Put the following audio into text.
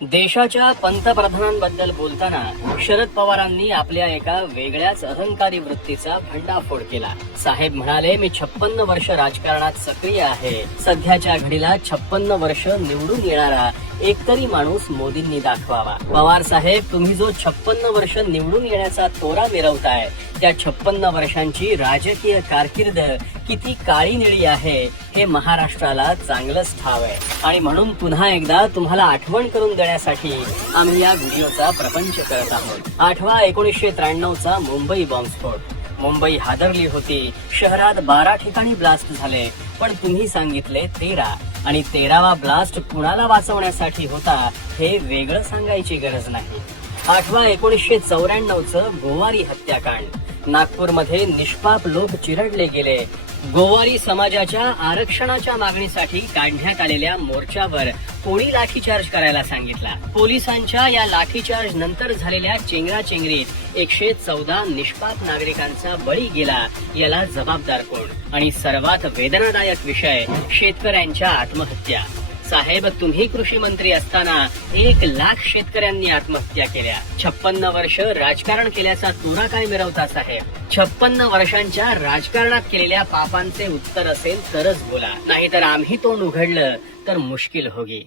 देशाच्या पंतप्रधानांबद्दल बोलताना शरद पवारांनी आपल्या एका वेगळ्याच अहंकारी वृत्तीचा भंडाफोड केला. साहेब म्हणाले, मी 56 वर्ष राजकारणात सक्रिय आहे. सध्याच्या घडीला 56 वर्ष निवडून येणारा एकतरी माणूस मोदींनी दाखवावा. पवार साहेब, तुम्ही जो 56 वर्ष निवडून येण्याचा तोरा मिरवताय, त्या 56 वर्षांची राजकीय कारकीर्द किती काळी निळी आहे हे महाराष्ट्राला चांगलंच ठाव आहे. आणि म्हणून पुन्हा एकदा तुम्हाला आठवण करून देण्यासाठी आम्ही या व्हिडिओचा प्रपंच करत आहोत. आठवा 1993चा मुंबई बॉम्बस्फोट. मुंबई हादरली होती. शहरात 12 ठिकाणी ब्लास्ट झाले, पण तुम्ही सांगितले 13. आणि 13वा ब्लास्ट कुणाला वाचवण्यासाठी होता हे वेगळं सांगायची गरज नाही. आठवा 1994चं गोवारी हत्याकांड. नागपूरमध्ये निष्पाप लोक चिरडले गेले. गोवारी समाजाच्या आरक्षणाच्या मागणीसाठी काढण्यात आलेल्या मोर्चावर कोणी लाठीचार्ज करायला सांगितला. पोलिसांच्या या लाठीचार्ज नंतर झालेल्या चेंगराचेंगरीत 114 निष्पाप नागरिकांचा बळी गेला. याला जबाबदार कोण? आणि सर्वात वेदनादायक विषय, शेतकऱ्यांच्या आत्महत्या. साहेब, तुम्ही कृषी मंत्री असताना 1 लाख शेतकऱ्यांनी आत्महत्या केल्या. 56 वर्ष राजकारण केल्याचा तुरा काय मिरवता साहेब? 56 वर्षांच्या राजकारणात केलेल्या पापांचे उत्तर असेल तरच बोला, नाहीतर आम्ही तोंड उघडलं तर मुश्किल होगी.